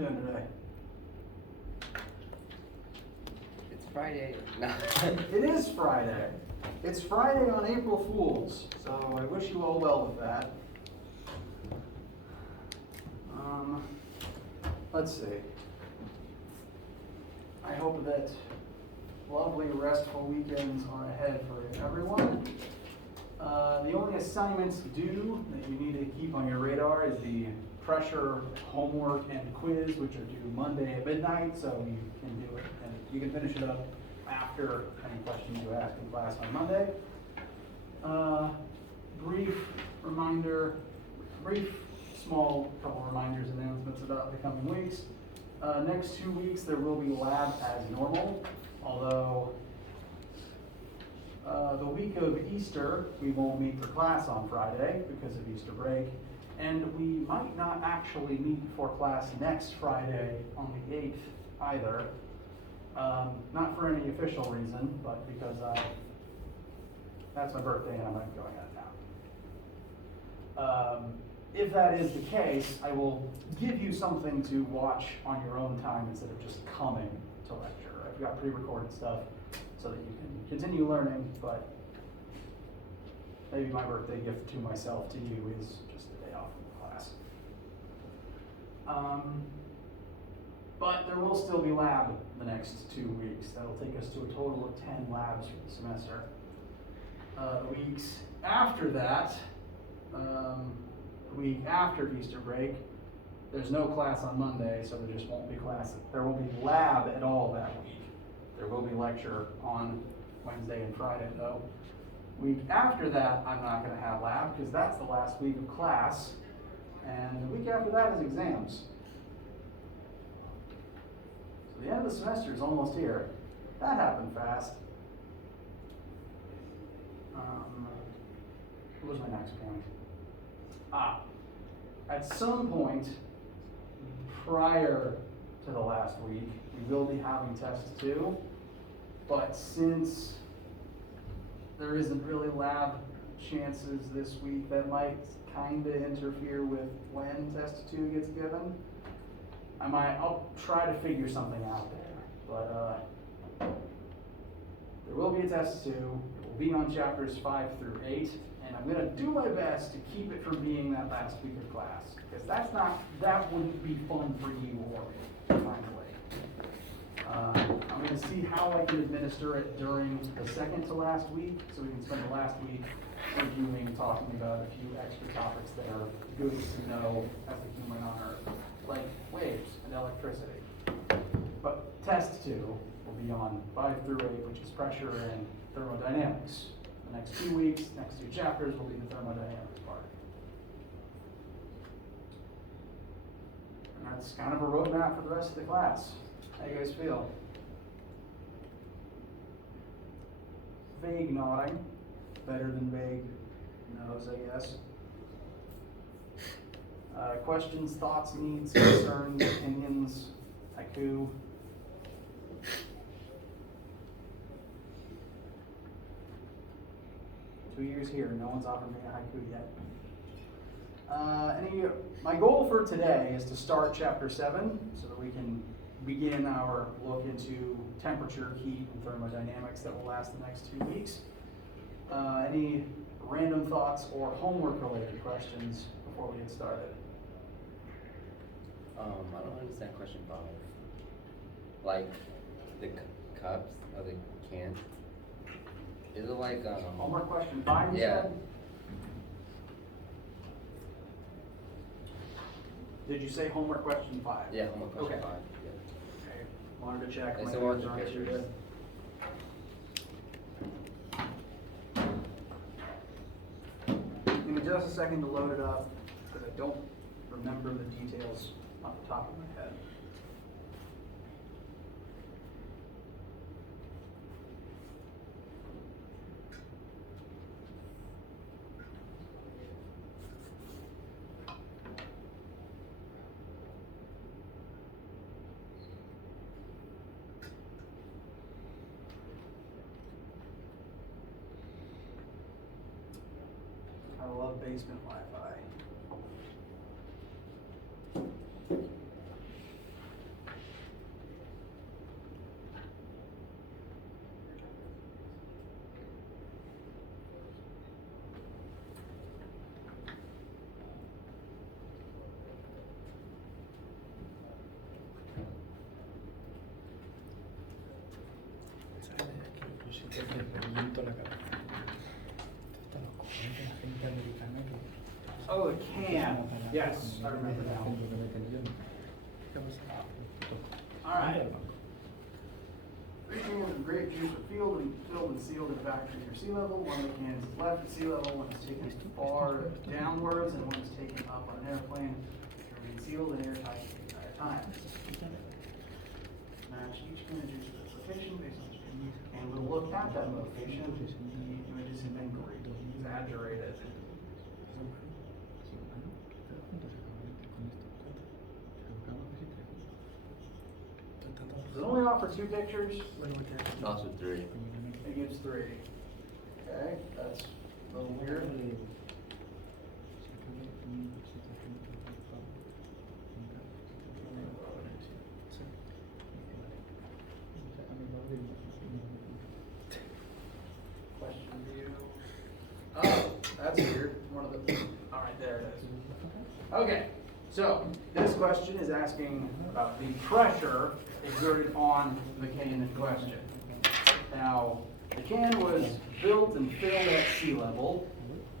doing today? It's Friday. No. It is Friday. It's Friday on April Fools, so I wish you all well with that. Let's see. I hope that lovely, restful weekends are ahead for everyone. The only assignments due that you need to keep on your radar is the pressure, homework, and quiz, which are due Monday at midnight, so you can do it, and you can finish it up after any questions you ask in class on Monday. Brief, small couple reminders, announcements about the coming weeks. Next 2 weeks there will be lab as normal, although the week of Easter we won't meet for class on Friday because of Easter break, and we might not actually meet for class next Friday on the 8th either. Not for any official reason, but because that's my birthday and I'm not going out of town. If that is the case, I will give you something to watch on your own time instead of just coming to lecture. I've got pre-recorded stuff so that you can continue learning, but maybe my birthday gift to myself, to you, is just a day off from class. But there will still be lab the next 2 weeks. That'll take us to a total of 10 labs for the semester. The weeks after that, the week after Easter break, there's no class on Monday, so there just won't be class. There won't be lab at all that week. There will be lecture on Wednesday and Friday though. Week after that, I'm not gonna have lab because that's the last week of class. And the week after that is exams. So the end of the semester is almost here. That happened fast. What was my next point? At some point prior to the last week, we will be having test 2, but since there isn't really lab chances this week, that might kind of interfere with when test 2 gets given. I'll try to figure something out there, but there will be a test 2. It will be on chapters 5 through 8. And I'm gonna do my best to keep it from being that last week of class, because that wouldn't be fun for you or me, frankly. I'm gonna see how I can administer it during the second to last week, so we can spend the last week reviewing and talking about a few extra topics that are good to know as a human on Earth, like waves and electricity. But test 2 will be on 5 through 8, which is pressure and thermodynamics. The next 2 weeks, next 2 chapters will be the thermodynamics part. And that's kind of a roadmap for the rest of the class. How you guys feel? Vague nodding. Better than vague no's, I guess. Questions, thoughts, needs, concerns, opinions, haiku. 2 years here, no one's offered me a haiku yet. My goal for today is to start chapter 7 so that we can begin our look into temperature, heat, and thermodynamics that will last the next 2 weeks. Any random thoughts or homework related questions before we get started? I don't understand question 5. Like the cups or the cans. Is it like Homework question 5, you yeah. said? Did you say homework question 5? Yeah, homework question Okay. 5. Yeah. Okay. Wanted to check. It's My the one ears with the aren't too pictures. good. Give me just a second to load it up, because I don't remember the details off the top of my head. I love basement Wi-Fi. Oh, the can. Yes, I remember now. All right. 3 cans of grape juice are filled and sealed in a factory near sea level. One of the cans is left at sea level, one is taken far downwards, and one is taken up on an airplane to remain sealed and airtight the entire time. Match each can of juice to its location based on each can. And we'll look at that location. The images have been exaggerated. Does it only offer 2 pictures? It's also 3. It gives 3. Okay, that's a little weird. Question view. Oh, that's weird. One of the. All right, there it is. Okay, so this question is asking about the pressure exerted on the can in question. Now, the can was built and filled at sea level.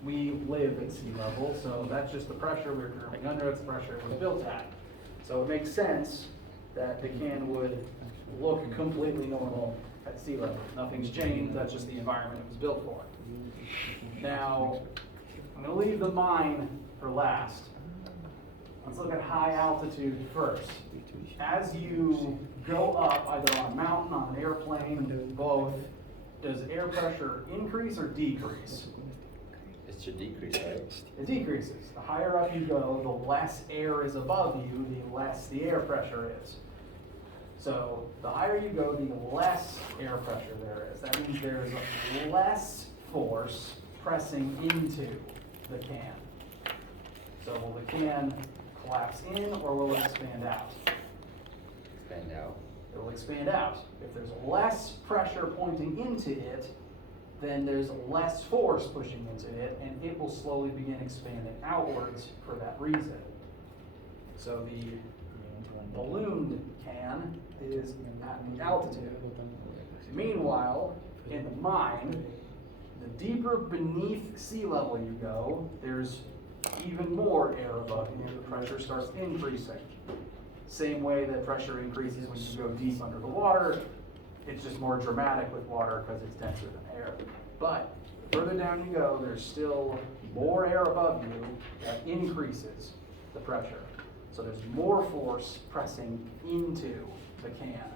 We live at sea level, so that's just the pressure we're currently under. It's the pressure it was built at. So it makes sense that the can would look completely normal at sea level. Nothing's changed, that's just the environment it was built for. Now, I'm going to leave the mine for last. Let's look at high altitude first. As you go up, either on a mountain, on an airplane, both, does air pressure increase or decrease? It should decrease, right? It decreases. The higher up you go, the less air is above you, the less the air pressure is. So the higher you go, the less air pressure there is. That means there's less force pressing into the can. So will the can collapse in or will it expand out? Expand out. It will expand out. If there's less pressure pointing into it, then there's less force pushing into it, and it will slowly begin expanding outwards for that reason. So the ballooned can is at the altitude. Meanwhile, in the mine, the deeper beneath sea level you go, there's even more air above you. The pressure starts increasing. Same way that pressure increases when you go deep under the water. It's just more dramatic with water because it's denser than air. But the further down you go, there's still more air above you that increases the pressure. So there's more force pressing into the can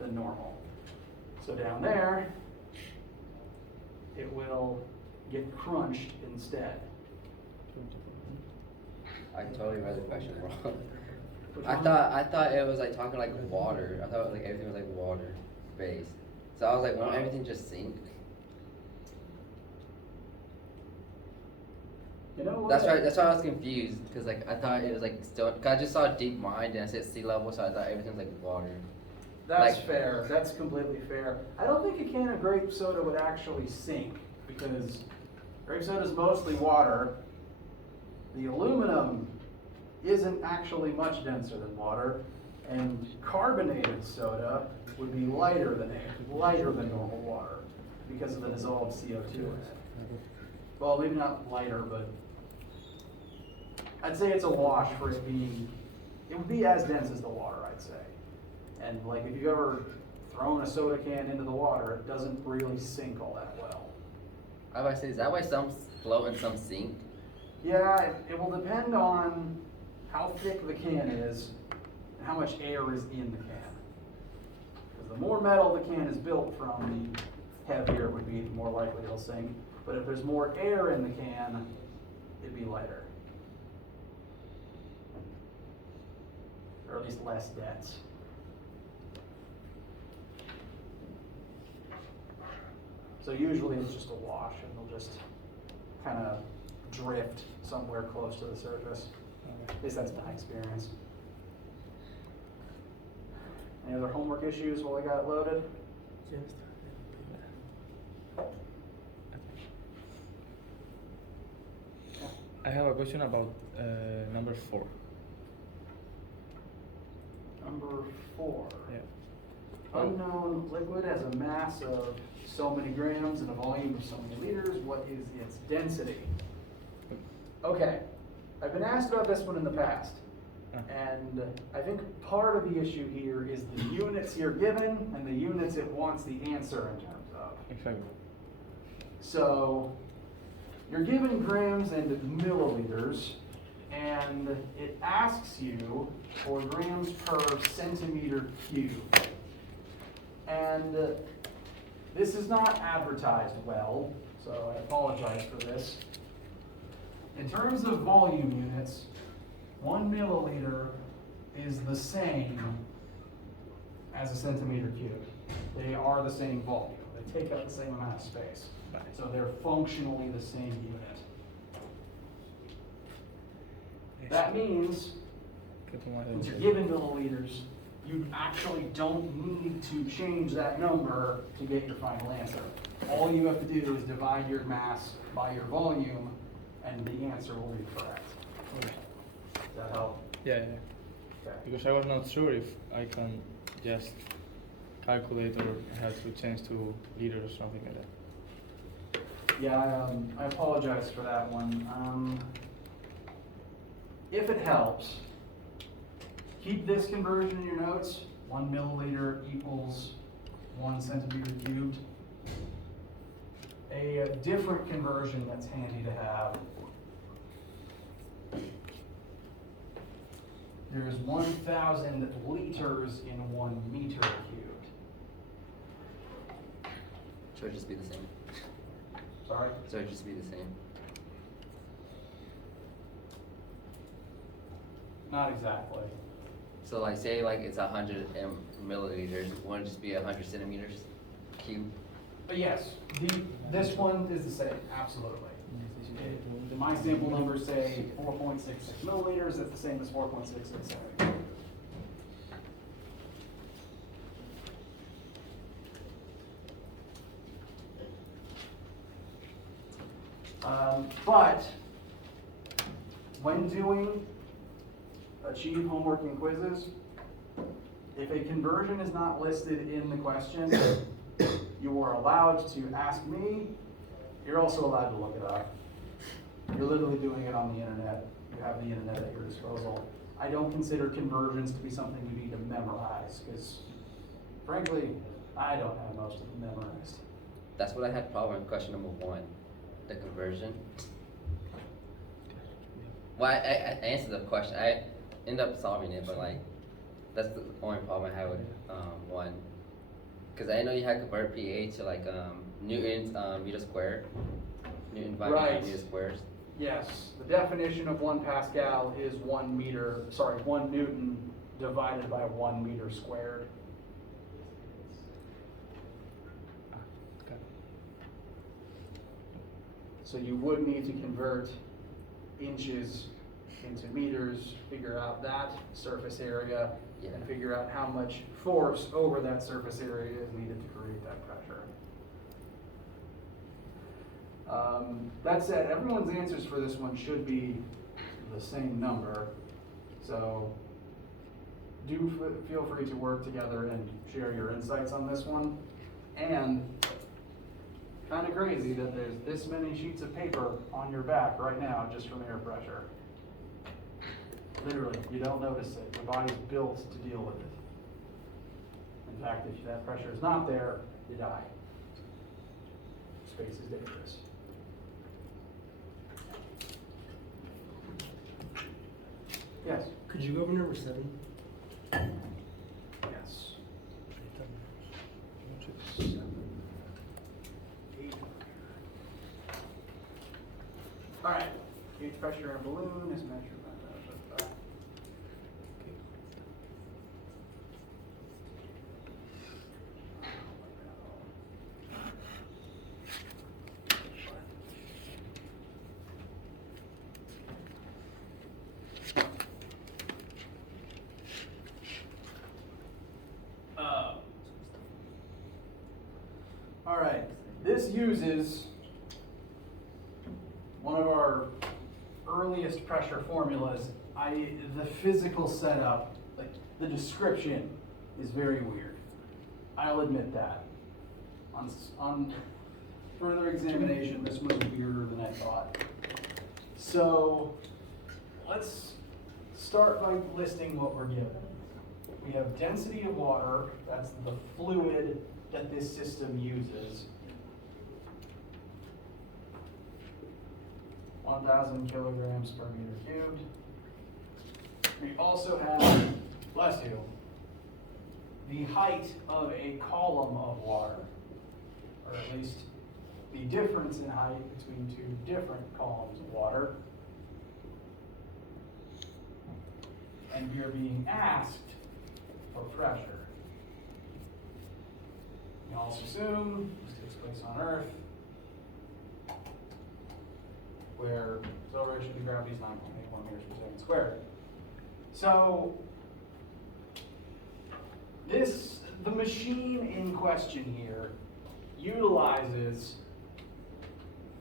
than normal. So down there, it will get crunched instead. I totally read the question wrong. Which I one? thought it was like talking like water. I thought like everything was like water based. So I was like, won't everything just sink? You know what? That's right. That's why I was confused because like I thought it was like still. Cause I just saw deep mine and I said sea level, so I thought everything was like water. That's like- fair. That's completely fair. I don't think a can of grape soda would actually sink because grape soda is mostly water. The aluminum isn't actually much denser than water, and carbonated soda would be lighter than normal water because of the dissolved CO2 in it. Well, maybe not lighter, but I'd say it's a wash for it being, it would be as dense as the water, I'd say. And like if you've ever thrown a soda can into the water, it doesn't really sink all that well. I was about to say, is that why some float and some sink? Yeah, it will depend on how thick the can is and how much air is in the can. Because the more metal the can is built from, the heavier it would be, the more likely it'll sink. But if there's more air in the can, it'd be lighter. Or at least less dense. So usually it's just a wash and they'll just kind of drift somewhere close to the surface. At least that's my experience. Any other homework issues while I got it loaded? I have a question about number 4. Number 4. Yeah. Unknown liquid has a mass of so many grams and a volume of so many liters. What is its density? Okay, I've been asked about this one in the past. And I think part of the issue here is the units you're given and the units it wants the answer in terms of. Exactly. So you're given grams and milliliters, and it asks you for grams per centimeter cubed. And this is not advertised well, so I apologize for this. In terms of volume units, 1 milliliter is the same as a centimeter cubed. They are the same volume. They take up the same amount of space. So they're functionally the same unit. That means, since you're given milliliters, you actually don't need to change that number to get your final answer. All you have to do is divide your mass by your volume, and the answer will be correct. Okay. Does that help? Yeah. Okay. Because I was not sure if I can just calculate or have to change to liters or something like that. Yeah, I apologize for that one. If it helps, keep this conversion in your notes. 1 milliliter equals 1 centimeter cubed. A different conversion that's handy to have. There's 1,000 liters in 1 meter cubed. Should it just be the same? Sorry? So it just be the same? Not exactly. So like say like it's 100 milliliters, won't it just be 100 centimeters cubed? But yes, this one is the same, absolutely. My sample numbers say 4.66 milliliters, that's the same as 4.667. But when doing achieve homework and quizzes, if a conversion is not listed in the question, you are allowed to ask me. You're also allowed to look it up. You're literally doing it on the internet. You have the internet at your disposal. I don't consider conversions to be something you need to memorize, because frankly, I don't have most of them memorized. That's what I had problem with question number 1, the conversion. Well, I answered the question. I ended up solving it, but like, that's the only problem I had with 1. Because I know you had to convert PA to like newtons meter squared. Newton divided by meter squares. Yes, the definition of 1 Pascal is 1 Newton divided by 1 meter squared. Okay. So you would need to convert inches into meters, figure out that surface area, and figure out how much force over that surface area is needed to create that pressure. That said, everyone's answers for this one should be the same number. So do feel free to work together and share your insights on this one. And kind of crazy that there's this many sheets of paper on your back right now just from air pressure. Literally, you don't notice it. Your body's built to deal with it. In fact, if that pressure is not there, you die. Space is dangerous. Yes? Could you go over number 7? Yes. 7, 8. All right. Gauge pressure in a balloon is measured by that. All right, this uses one of our earliest pressure formulas. The physical setup, like the description, is very weird. I'll admit that. On further examination, this was weirder than I thought. So let's start by listing what we're given. We have density of water, that's the fluid that this system uses. 1,000 kilograms per meter cubed. We also have, bless you, the height of a column of water, or at least the difference in height between two different columns of water. And we are being asked for pressure. We also assume this takes place on Earth, where acceleration of gravity is 9.81 meters per second squared. So the machine in question here utilizes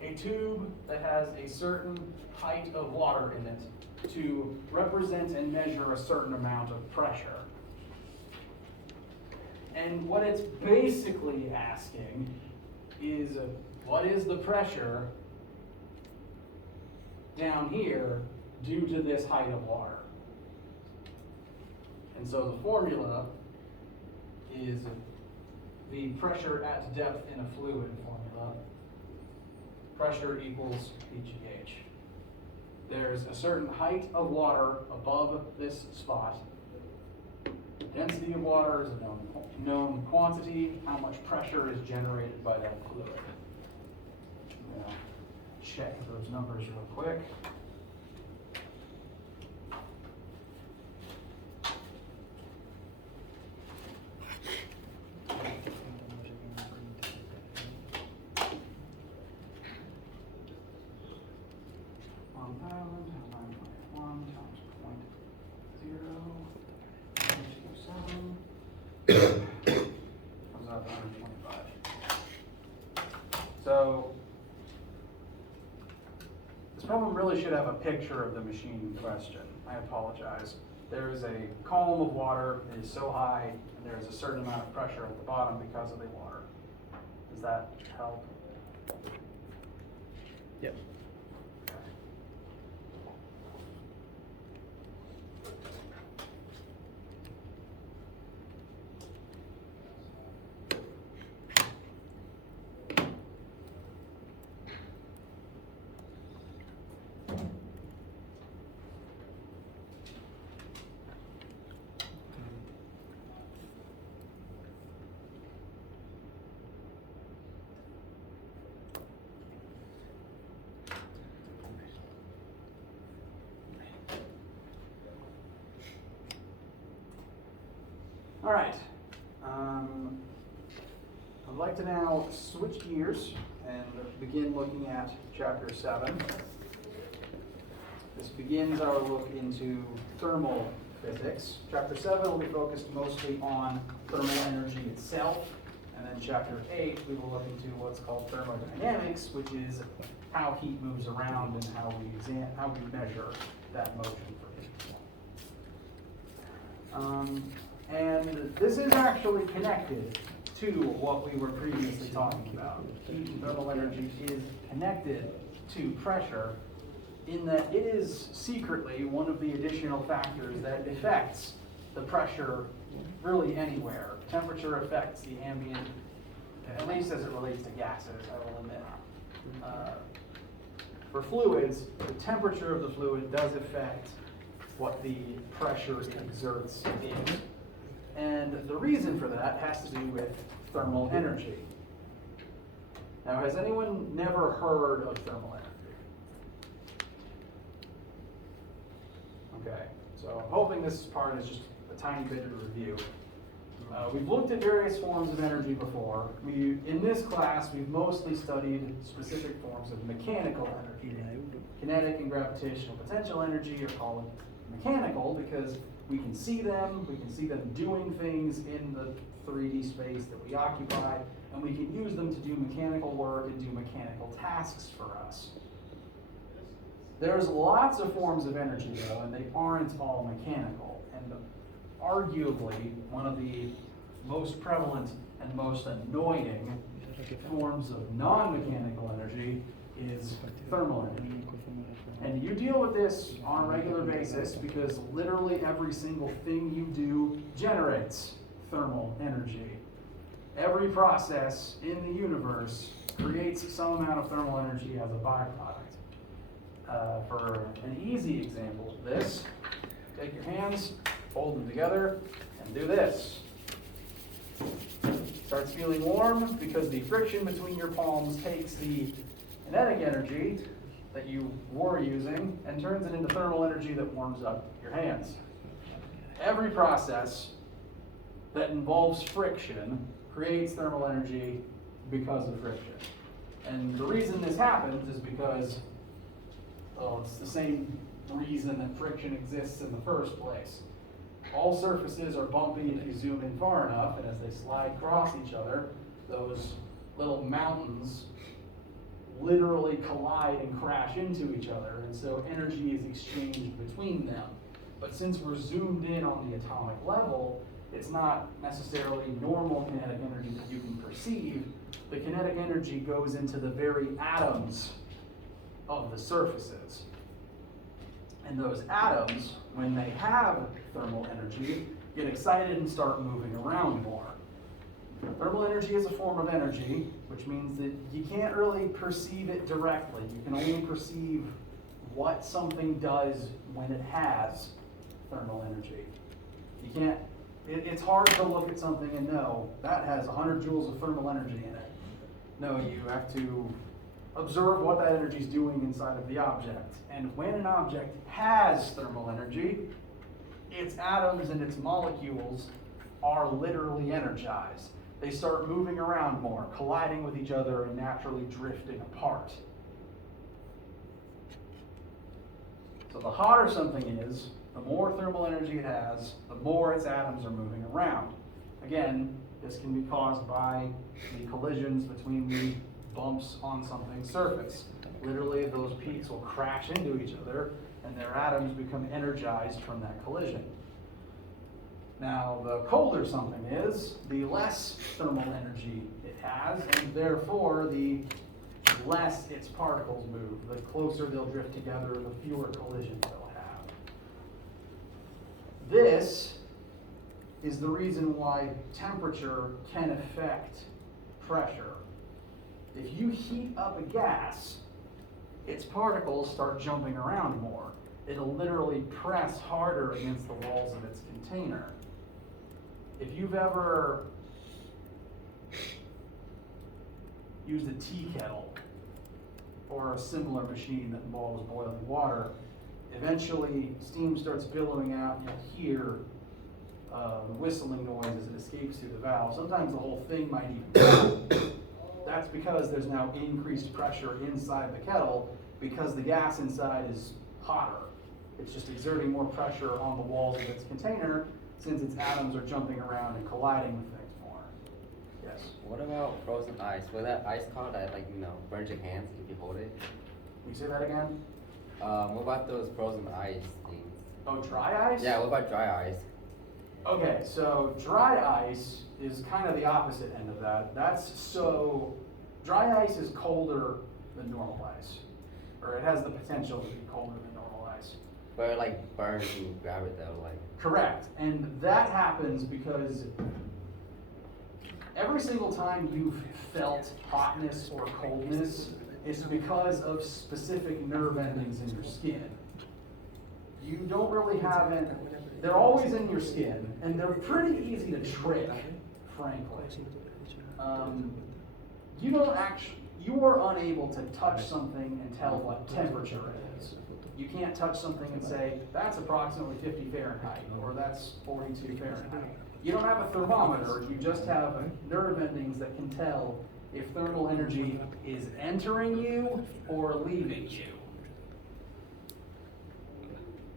a tube that has a certain height of water in it to represent and measure a certain amount of pressure. And what it's basically asking is, what is the pressure down here due to this height of water? And so the formula is the pressure at depth in a fluid formula. Pressure equals pGh. There's a certain height of water above this spot. The density of water is a known quantity. How much pressure is generated by that fluid? I'm going to check those numbers real quick. Comes out to 125. So this problem really should have a picture of the machine in question. I apologize. There is a column of water that is so high, and there is a certain amount of pressure at the bottom because of the water. Does that help? Yep. All right. I'd like to now switch gears and begin looking at Chapter 7. This begins our look into thermal physics. Chapter 7 will be focused mostly on thermal energy itself. And then Chapter 8, we will look into what's called thermodynamics, which is how heat moves around and how we measure that motion for heat. And this is actually connected to what we were previously talking about. Heat and thermal energy is connected to pressure in that it is secretly one of the additional factors that affects the pressure really anywhere. Temperature affects the ambient, at least as it relates to gases, I will admit. For fluids, the temperature of the fluid does affect what the pressure it exerts in. And the reason for that has to do with thermal energy. Now, has anyone never heard of thermal energy? Okay, so I'm hoping this part is just a tiny bit of a review. We've looked at various forms of energy before. In this class, we've mostly studied specific forms of mechanical energy. Kinetic and gravitational potential energy are called mechanical because we can see them doing things in the 3D space that we occupy, and we can use them to do mechanical work and do mechanical tasks for us. There's lots of forms of energy though, and they aren't all mechanical. And arguably, one of the most prevalent and most annoying forms of non-mechanical energy is thermal energy. And you deal with this on a regular basis because literally every single thing you do generates thermal energy. Every process in the universe creates some amount of thermal energy as a byproduct. For an easy example of this, take your hands, fold them together, and do this. Starts feeling warm because the friction between your palms takes the kinetic energy that you were using and turns it into thermal energy that warms up your hands. Every process that involves friction creates thermal energy because of friction. And the reason this happens is because, well, it's the same reason that friction exists in the first place. All surfaces are bumpy if you zoom in far enough, and as they slide across each other, those little mountains literally collide and crash into each other, and so energy is exchanged between them. But since we're zoomed in on the atomic level, it's not necessarily normal kinetic energy that you can perceive. The kinetic energy goes into the very atoms of the surfaces. And those atoms, when they have thermal energy, get excited and start moving around more. Thermal energy is a form of energy, which means that you can't really perceive it directly. You can only perceive what something does when it has thermal energy. You can't, it's hard to look at something and know that has 100 joules of thermal energy in it. No, you have to observe what that energy is doing inside of the object. And when an object has thermal energy, its atoms and its molecules are literally energized. They start moving around more, colliding with each other and naturally drifting apart. So the hotter something is, the more thermal energy it has, the more its atoms are moving around. Again, this can be caused by the collisions between the bumps on something's surface. Literally, those peaks will crash into each other, and their atoms become energized from that collision. Now, the colder something is, the less thermal energy it has, and therefore, the less its particles move. The closer they'll drift together, the fewer collisions they'll have. This is the reason why temperature can affect pressure. If you heat up a gas, its particles start jumping around more. It'll literally press harder against the walls of its container. If you've ever used a tea kettle or a similar machine that involves boiling water, eventually steam starts billowing out and you'll hear the whistling noise as it escapes through the valve. Sometimes the whole thing might even go. That's because there's now increased pressure inside the kettle because the gas inside is hotter. It's just exerting more pressure on the walls of its container since its atoms are jumping around and colliding with things more. Yes? What about frozen ice? Will that ice cold that burns your hands if you hold it? Can you say that again? What about those frozen ice things? Oh, dry ice? Yeah, what about dry ice? Okay, so dry ice is kind of the opposite end of that. Dry ice is colder than normal ice. Or it has the potential to be colder than normal ice. But it burns when you grab it though, Correct, and that happens because every single time you've felt hotness or coldness, it's because of specific nerve endings in your skin. You don't really have it, they're always in your skin, and they're pretty easy to trick, frankly. You are unable to touch something and tell what temperature it is. You can't touch something and say, that's approximately 50 Fahrenheit, or that's 42 Fahrenheit. You don't have a thermometer, you just have nerve endings that can tell if thermal energy is entering you or leaving you.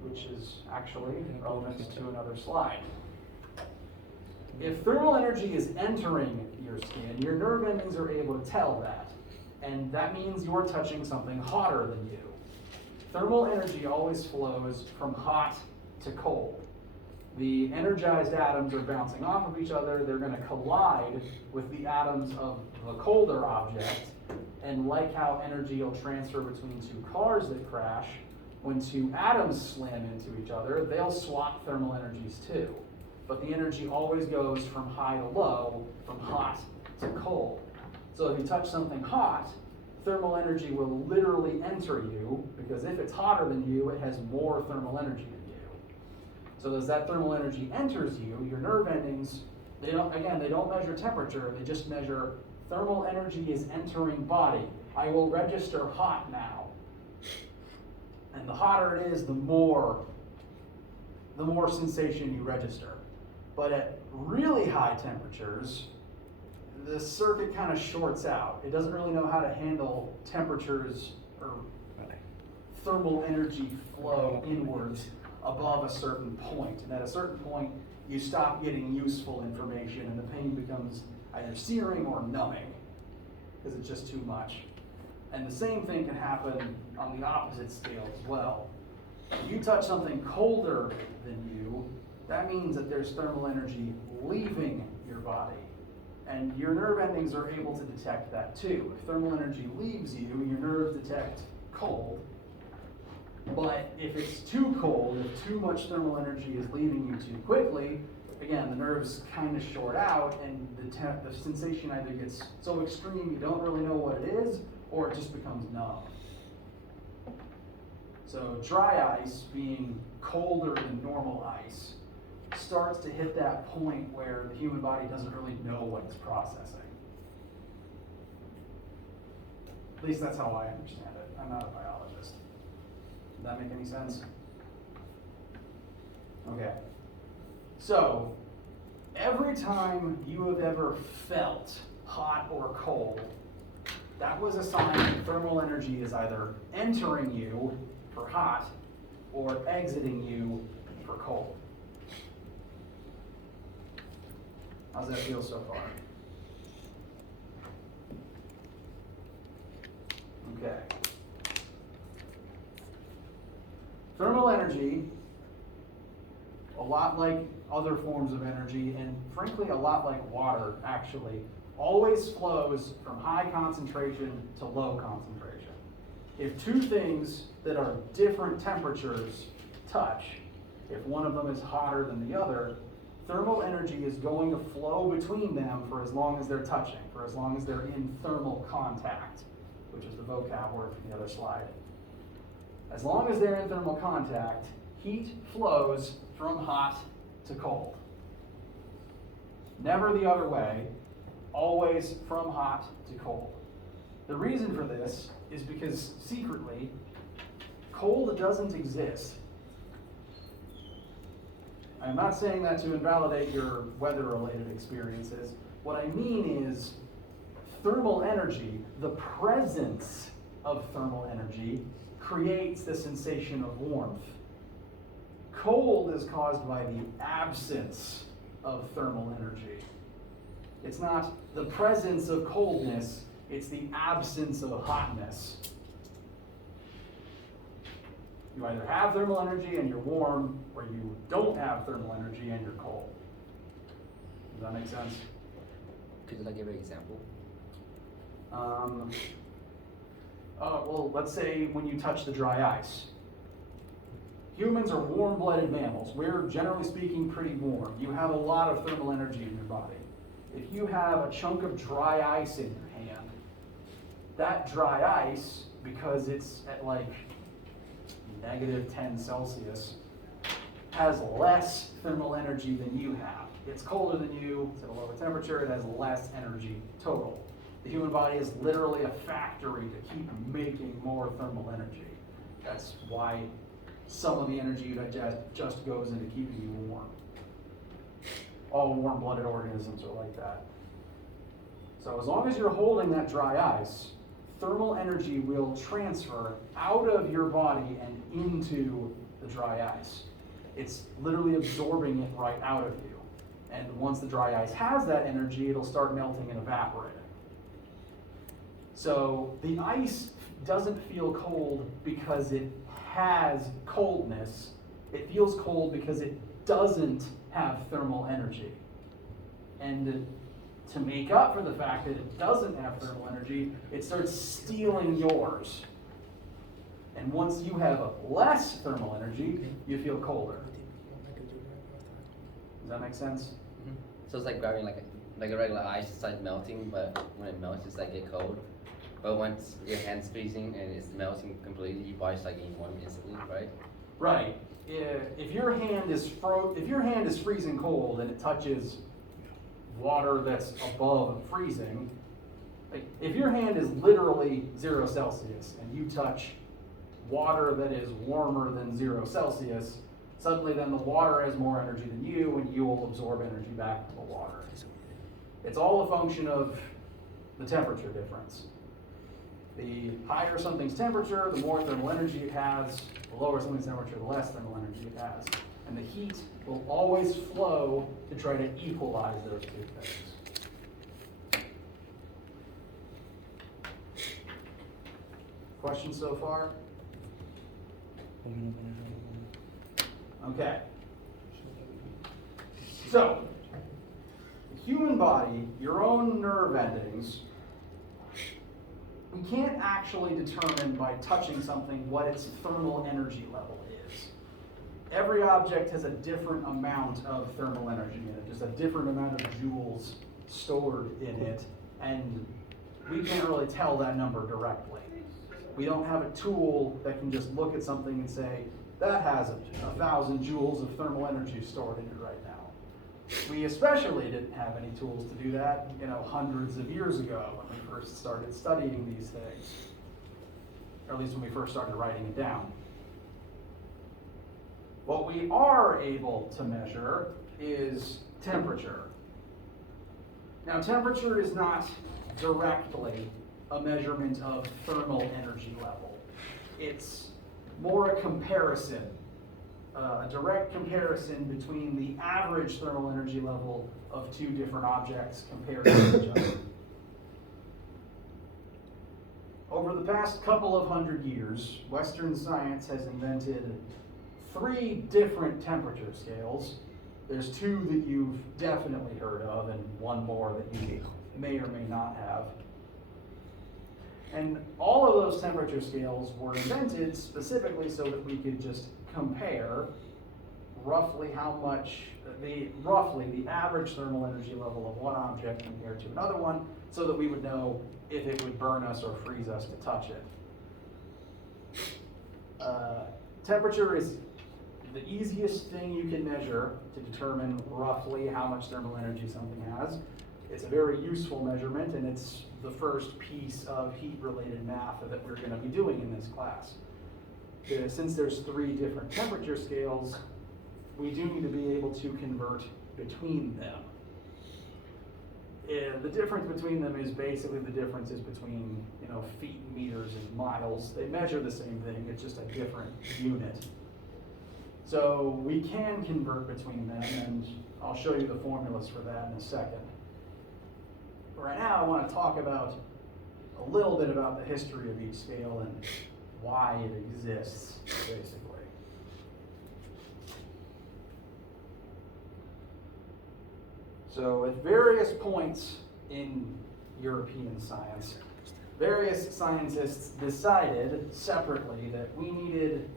Which is actually relevant to another slide. If thermal energy is entering your skin, your nerve endings are able to tell that. And that means you're touching something hotter than you. Thermal energy always flows from hot to cold. The energized atoms are bouncing off of each other. They're going to collide with the atoms of the colder object. And like how energy will transfer between two cars that crash, when two atoms slam into each other, they'll swap thermal energies too. But the energy always goes from high to low, from hot to cold. So if you touch something hot, thermal energy will literally enter you, because if it's hotter than you, it has more thermal energy than you. So as that thermal energy enters you, your nerve endings, they don't measure temperature, they just measure thermal energy is entering body. I will register hot now. And the hotter it is, the more sensation you register. But at really high temperatures, the circuit kind of shorts out. It doesn't really know how to handle temperatures or thermal energy flow inwards above a certain point. And at a certain point, you stop getting useful information and the pain becomes either searing or numbing because it's just too much. And the same thing can happen on the opposite scale as well. If you touch something colder than you, that means that there's thermal energy leaving your body. And your nerve endings are able to detect that too. If thermal energy leaves you, your nerves detect cold. But if it's too cold, if too much thermal energy is leaving you too quickly, again, the nerves kind of short out and the sensation either gets so extreme you don't really know what it is, or it just becomes numb. So dry ice, being colder than normal ice, starts to hit that point where the human body doesn't really know what it's processing. At least that's how I understand it. I'm not a biologist. Does that make any sense? Okay. So, every time you have ever felt hot or cold, that was a sign that thermal energy is either entering you for hot or exiting you for cold. How's that feel so far? Okay. Thermal energy, a lot like other forms of energy, and frankly a lot like water actually, always flows from high concentration to low concentration. If two things that are different temperatures touch, if one of them is hotter than the other, thermal energy is going to flow between them for as long as they're touching, for as long as they're in thermal contact, which is the vocab word from the other slide. As long as they're in thermal contact, heat flows from hot to cold. Never the other way, always from hot to cold. The reason for this is because secretly, cold doesn't exist. I'm not saying that to invalidate your weather-related experiences. What I mean is thermal energy, the presence of thermal energy, creates the sensation of warmth. Cold is caused by the absence of thermal energy. It's not the presence of coldness, it's the absence of hotness. You either have thermal energy and you're warm, or you don't have thermal energy and you're cold. Does that make sense? Could you give an example? Well, let's say when you touch the dry ice. Humans are warm-blooded mammals. We're, generally speaking, pretty warm. You have a lot of thermal energy in your body. If you have a chunk of dry ice in your hand, that dry ice, because it's at like -10 Celsius, has less thermal energy than you have. It's colder than you, it's at a lower temperature, it has less energy total. The human body is literally a factory to keep making more thermal energy. That's why some of the energy you digest just goes into keeping you warm. All warm-blooded organisms are like that. So as long as you're holding that dry ice, thermal energy will transfer out of your body and into the dry ice. It's literally absorbing it right out of you. And once the dry ice has that energy, it'll start melting and evaporating. So the ice doesn't feel cold because it has coldness. It feels cold because it doesn't have thermal energy. And to make up for the fact that it doesn't have thermal energy, it starts stealing yours. And once you have less thermal energy, you feel colder. Does that make sense? So it's like grabbing like a regular ice, it's like melting, but when it melts, it's like get cold. But once your hand's freezing and it's melting completely, your body's like getting warm instantly, right? Right. If your hand is freezing cold and it touches water that's above freezing, like if your hand is literally 0 Celsius and you touch water that is warmer than 0 Celsius, suddenly then the water has more energy than you and you will absorb energy back to the water. It's all a function of the temperature difference. The higher something's temperature, the more thermal energy it has. The lower something's temperature, the less thermal energy it has. And the heat will always flow to try to equalize those two things. Questions so far? Okay. So, the human body, your own nerve endings, we can't actually determine by touching something what its thermal energy level is. Every object has a different amount of thermal energy in it, just a different amount of joules stored in it, and we can't really tell that number directly. We don't have a tool that can just look at something and say, that has 1,000 joules of thermal energy stored in it right now. We especially didn't have any tools to do that, hundreds of years ago when we first started studying these things, or at least when we first started writing it down. What we are able to measure is temperature. Now, temperature is not directly a measurement of thermal energy level. It's more a comparison, a direct comparison between the average thermal energy level of two different objects compared to each other. Over the past couple of 100 years, Western science has invented 3 different temperature scales. There's 2 that you've definitely heard of and 1 more that you may or may not have. And all of those temperature scales were invented specifically so that we could just compare roughly the average thermal energy level of one object compared to another one, so that we would know if it would burn us or freeze us to touch it. Temperature is the easiest thing you can measure to determine roughly how much thermal energy something has. It's a very useful measurement, and it's the first piece of heat-related math that we're going to be doing in this class. Since there's 3 different temperature scales, we do need to be able to convert between them. The difference between them is basically the differences between feet, meters, and miles. They measure the same thing, it's just a different unit. So we can convert between them, and I'll show you the formulas for that in a second. Right now, I want to talk about a little bit about the history of each scale and why it exists, basically. So at various points in European science, various scientists decided separately that we needed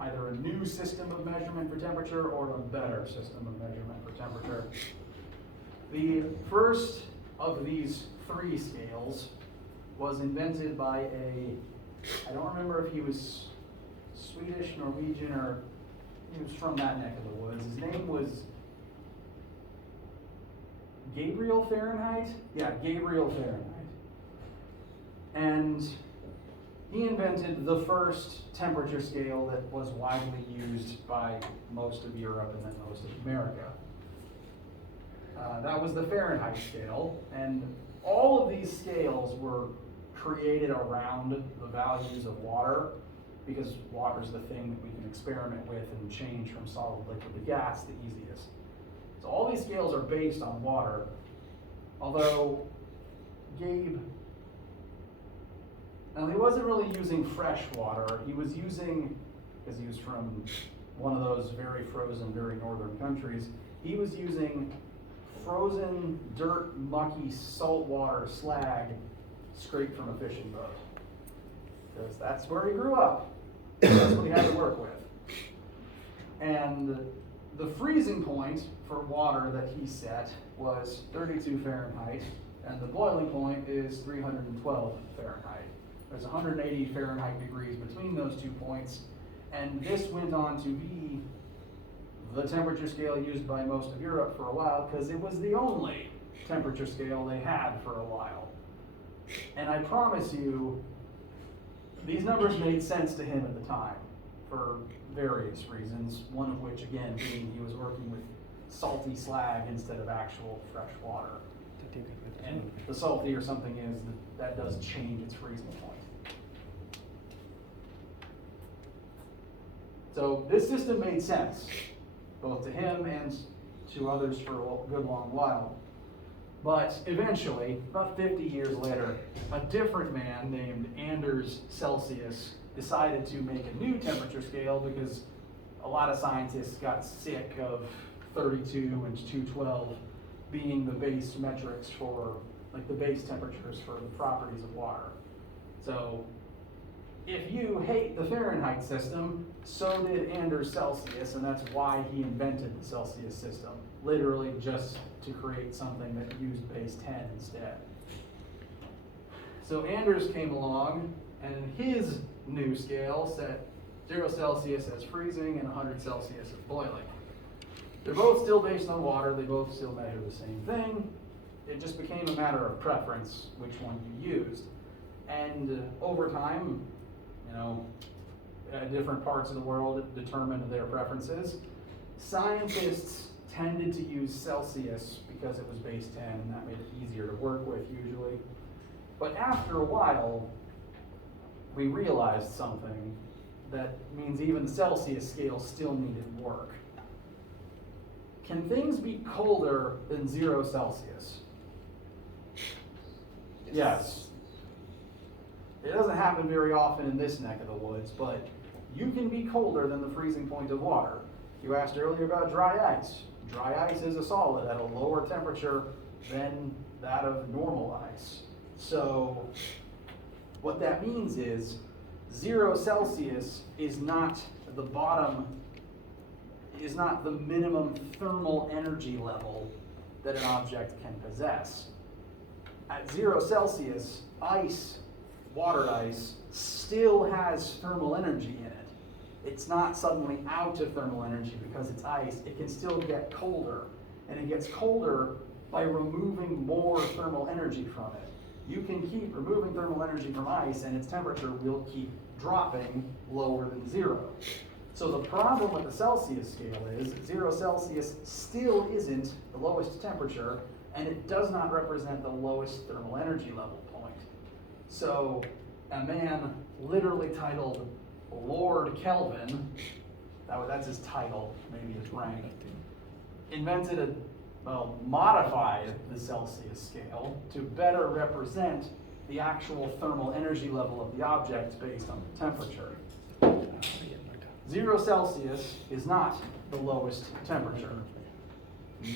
either a new system of measurement for temperature or a better system of measurement for temperature. The first of these 3 scales was invented by I don't remember if he was Swedish, Norwegian, or he was from that neck of the woods. His name was Gabriel Fahrenheit? Yeah, Gabriel Fahrenheit. And he invented the first temperature scale that was widely used by most of Europe and then most of America. That was the Fahrenheit scale, and all of these scales were created around the values of water, because water is the thing that we can experiment with and change from solid, liquid to gas the easiest. So all these scales are based on water, although Gabe, now he wasn't really using fresh water, he was using, because he was from one of those very frozen, very northern countries, he was using frozen, dirt, mucky, saltwater slag scraped from a fishing boat. Because that's where he grew up. That's what he had to work with. And the freezing point for water that he set was 32 Fahrenheit, and the boiling point is 312 Fahrenheit. There's 180 Fahrenheit degrees between those 2 points, and this went on to be the temperature scale used by most of Europe for a while, because it was the only temperature scale they had for a while. And I promise you, these numbers made sense to him at the time for various reasons, one of which, again, being he was working with salty slag instead of actual fresh water. And the saltier something is, that does change its freezing point. So this system made sense, both to him and to others for a good long while. But eventually, about 50 years later, a different man named Anders Celsius decided to make a new temperature scale because a lot of scientists got sick of 32 and 212 being the base metrics for, like, the base temperatures for the properties of water. So if you hate the Fahrenheit system, so did Anders Celsius, and that's why he invented the Celsius system, literally just to create something that used base 10 instead. So Anders came along, and his new scale set 0 Celsius as freezing and 100 Celsius as boiling. They're both still based on water, they both still measure the same thing. It just became a matter of preference which one you used. And over time, different parts of the world determined their preferences. Scientists tended to use Celsius because it was base 10 and that made it easier to work with usually. But after a while, we realized something that means even the Celsius scale still needed work. Can things be colder than 0 Celsius? Yes. It doesn't happen very often in this neck of the woods, but you can be colder than the freezing point of water. You asked earlier about dry ice. Dry ice is a solid at a lower temperature than that of normal ice. So what that means is 0 Celsius is not the bottom, is not the minimum thermal energy level that an object can possess. At 0 Celsius, ice, water ice, still has thermal energy in it. It's not suddenly out of thermal energy because it's ice. It can still get colder. And it gets colder by removing more thermal energy from it. You can keep removing thermal energy from ice and its temperature will keep dropping lower than 0. So the problem with the Celsius scale is 0 Celsius still isn't the lowest temperature, and it does not represent the lowest thermal energy level point. So a man literally titled Lord Kelvin, that's his title, maybe his rank, modified the Celsius scale to better represent the actual thermal energy level of the object based on the temperature. 0 Celsius is not the lowest temperature.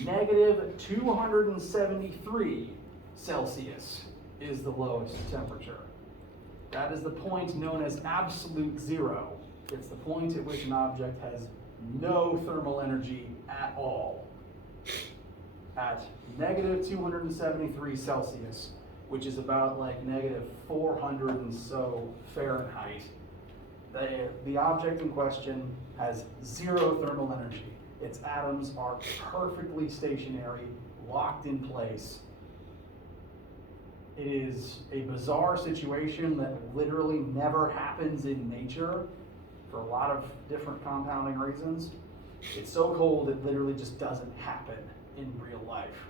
Negative 273 Celsius is the lowest temperature. That is the point known as absolute zero. It's the point at which an object has no thermal energy at all. At negative 273 Celsius, which is about like negative 400 and so Fahrenheit, the object in question has 0 thermal energy. Its atoms are perfectly stationary, locked in place. It is a bizarre situation that literally never happens in nature for a lot of different compounding reasons. It's so cold it literally just doesn't happen in real life.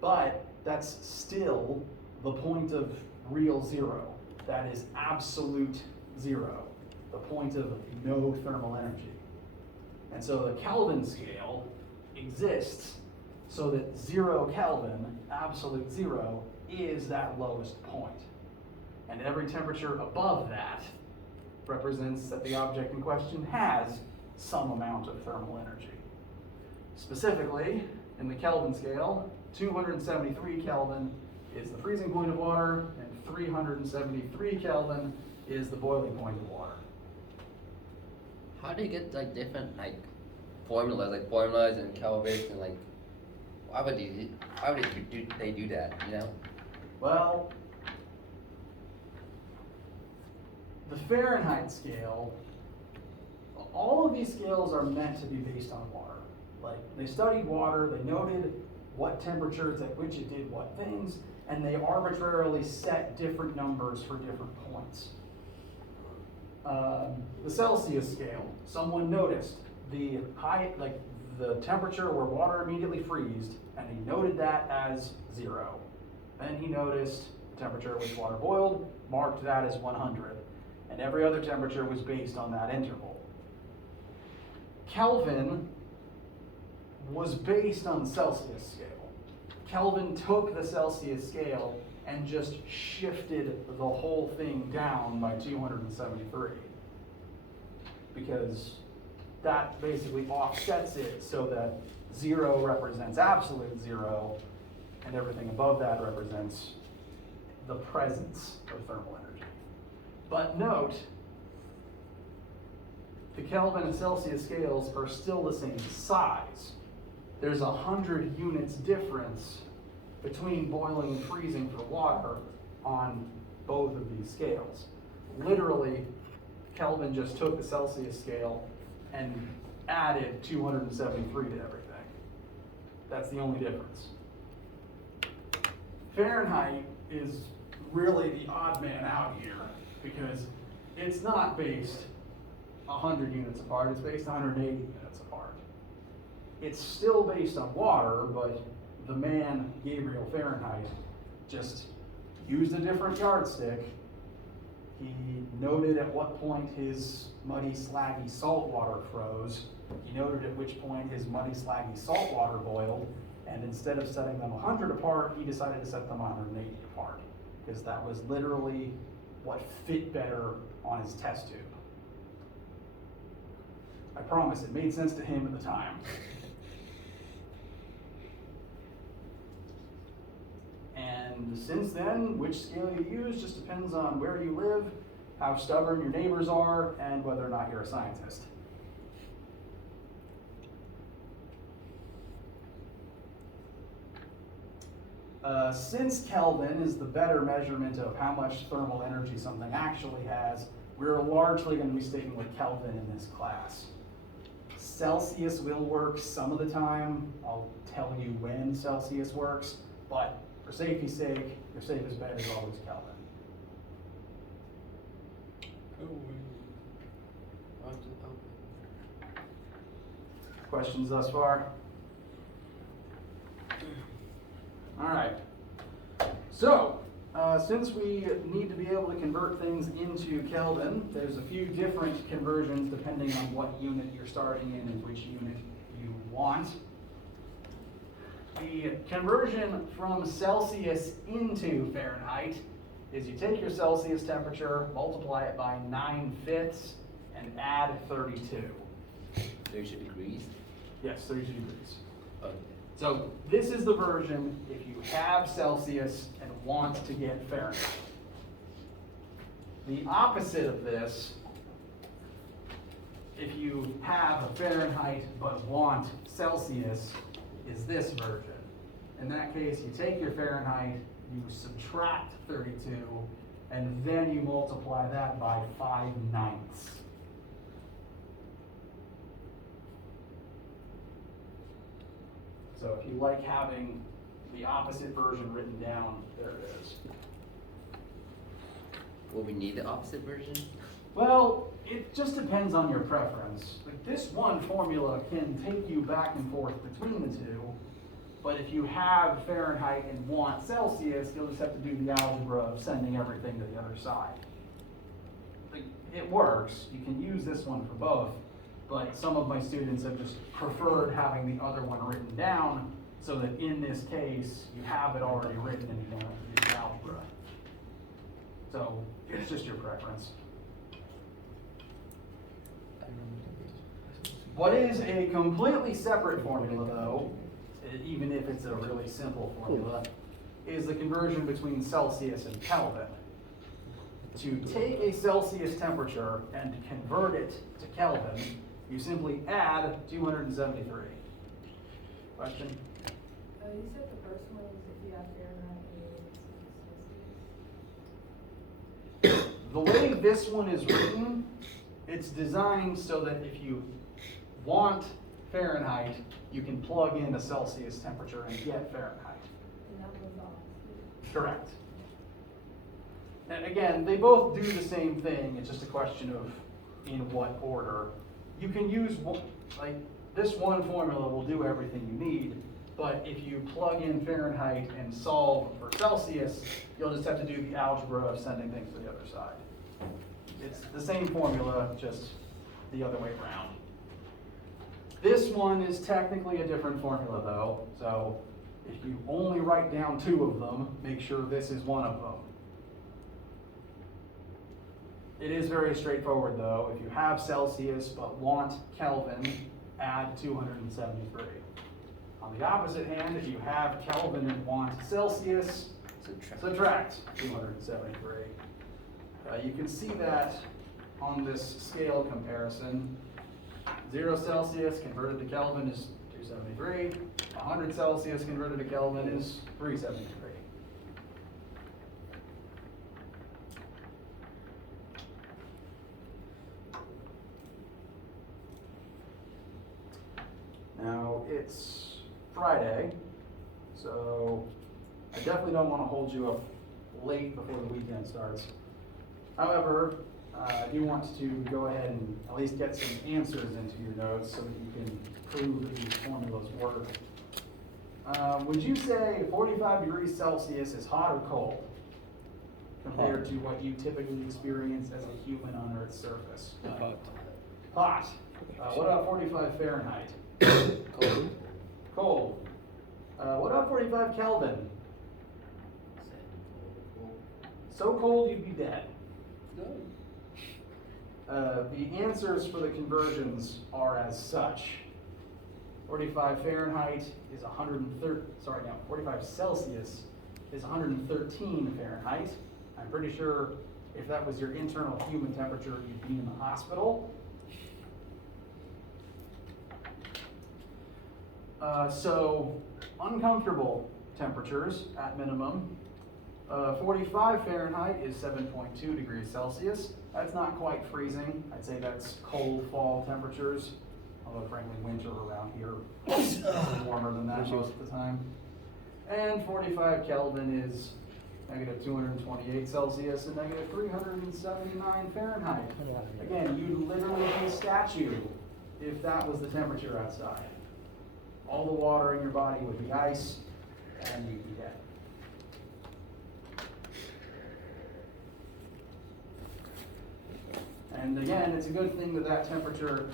But that's still the point of real zero. That is absolute zero, the point of no thermal energy. And so the Kelvin scale exists so that 0 Kelvin, absolute zero, is that lowest point. And every temperature above that represents that the object in question has some amount of thermal energy. Specifically, in the Kelvin scale, 273 Kelvin is the freezing point of water, and 373 Kelvin is the boiling point of water. How do you get like different like formulas and Kelvins and like why would they do that, you know? Well, the Fahrenheit scale, all of these scales are meant to be based on water. Like, they studied water, they noted what temperatures at which it did what things, and they arbitrarily set different numbers for different points. The Celsius scale, someone noticed the temperature where water immediately freezed, and he noted that as 0. Then he noticed the temperature at which water boiled, marked that as 100, and every other temperature was based on that interval. Kelvin was based on the Celsius scale. Kelvin took the Celsius scale and just shifted the whole thing down by 273, because that basically offsets it so that 0 represents absolute 0, and everything above that represents the presence of thermal energy. But note, the Kelvin and Celsius scales are still the same size. There's 100 units difference between boiling and freezing for water on both of these scales. Literally, Kelvin just took the Celsius scale and added 273 to everything. That's the only difference. Fahrenheit is really the odd man out here because it's not based 100 units apart, it's based 180 units apart. It's still based on water, but the man, Gabriel Fahrenheit, just used a different yardstick. He noted at what point his muddy, slaggy salt water froze. He noted at which point his muddy, slaggy salt water boiled. And instead of setting them 100 apart, he decided to set them 180 apart, because that was literally what fit better on his test tube. I promise it made sense to him at the time. And since then, which scale you use just depends on where you live, how stubborn your neighbors are, and whether or not you're a scientist. Since Kelvin is the better measurement of how much thermal energy something actually has, we're largely going to be sticking with Kelvin in this class. Celsius will work some of the time. I'll tell you when Celsius works, but for safety's sake, your safest bet is always Kelvin. Questions thus far? All right. So, since we need to be able to convert things into Kelvin, there's a few different conversions depending on what unit you're starting in and which unit you want. The conversion from Celsius into Fahrenheit is you take your Celsius temperature, multiply it by 9/5, and add 32. 32 degrees? Yes, 32 degrees. Okay. So this is the version if you have Celsius and want to get Fahrenheit. The opposite of this, if you have a Fahrenheit but want Celsius, is this version. In that case, you take your Fahrenheit, you subtract 32, and then you multiply that by 5/9. So if you like having the opposite version written down, there it is. Will we need the opposite version? Well, it just depends on your preference. Like, this one formula can take you back and forth between the two, but if you have Fahrenheit and want Celsius, you'll just have to do the algebra of sending everything to the other side. Like, it works. You can use this one for both, but some of my students have just preferred having the other one written down so that in this case, you have it already written and you don't have to do the algebra. So it's just your preference. What is a completely separate formula though, even if it's a really simple formula, is the conversion between Celsius and Kelvin. To take a Celsius temperature and convert it to Kelvin, you simply add 273. Question? You said the first one is if you have Fahrenheit is The way this one is written, it's designed so that if you want Fahrenheit, you can plug in a Celsius temperature and get Fahrenheit. and that was all. Correct. And again, they both do the same thing, it's just a question of in what order. You can use, like, this one formula will do everything you need, but if you plug in Fahrenheit and solve for Celsius, you'll just have to do the algebra of sending things to the other side. It's the same formula, just the other way around. This one is technically a different formula though, so if you only write down two of them, make sure this is one of them. It is very straightforward though. If you have Celsius but want Kelvin, add 273. On the opposite hand, if you have Kelvin and want Celsius, subtract 273. You can see that on this scale comparison. 0 Celsius converted to Kelvin is 273. 100 Celsius converted to Kelvin is 373. Now, it's Friday, so I definitely don't want to hold you up late before the weekend starts. However, I do want to go ahead and at least get some answers into your notes so that you can prove that these formulas work. Would you say 45 degrees Celsius is hot or cold compared to what you typically experience as a human on Earth's surface? Hot. Hot. What about 45 Fahrenheit? Cold. Cold. What about 45 Kelvin? So cold you'd be dead. The answers for the conversions are as such. 45 Fahrenheit is 45 Celsius is 113 Fahrenheit. I'm pretty sure if that was your internal human temperature, you'd be in the hospital. So uncomfortable temperatures at minimum. 45 Fahrenheit is 7.2 degrees Celsius. That's not quite freezing. I'd say that's cold fall temperatures. Although frankly, winter around here is warmer than that most of the time. And 45 Kelvin is negative 228 Celsius and negative 379 Fahrenheit. Again, you'd literally be a statue if that was the temperature outside. All the water in your body would be ice, and you'd be dead. And again, it's a good thing that that temperature,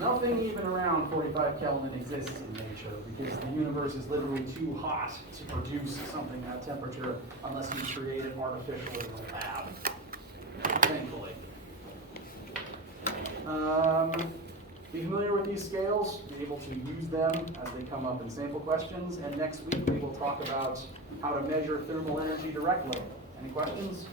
nothing even around 45 Kelvin exists in nature, because the universe is literally too hot to produce something at that temperature unless you create it artificially in a lab, thankfully. Be familiar with these scales, be able to use them as they come up in sample questions, and next week we will talk about how to measure thermal energy directly. Any questions?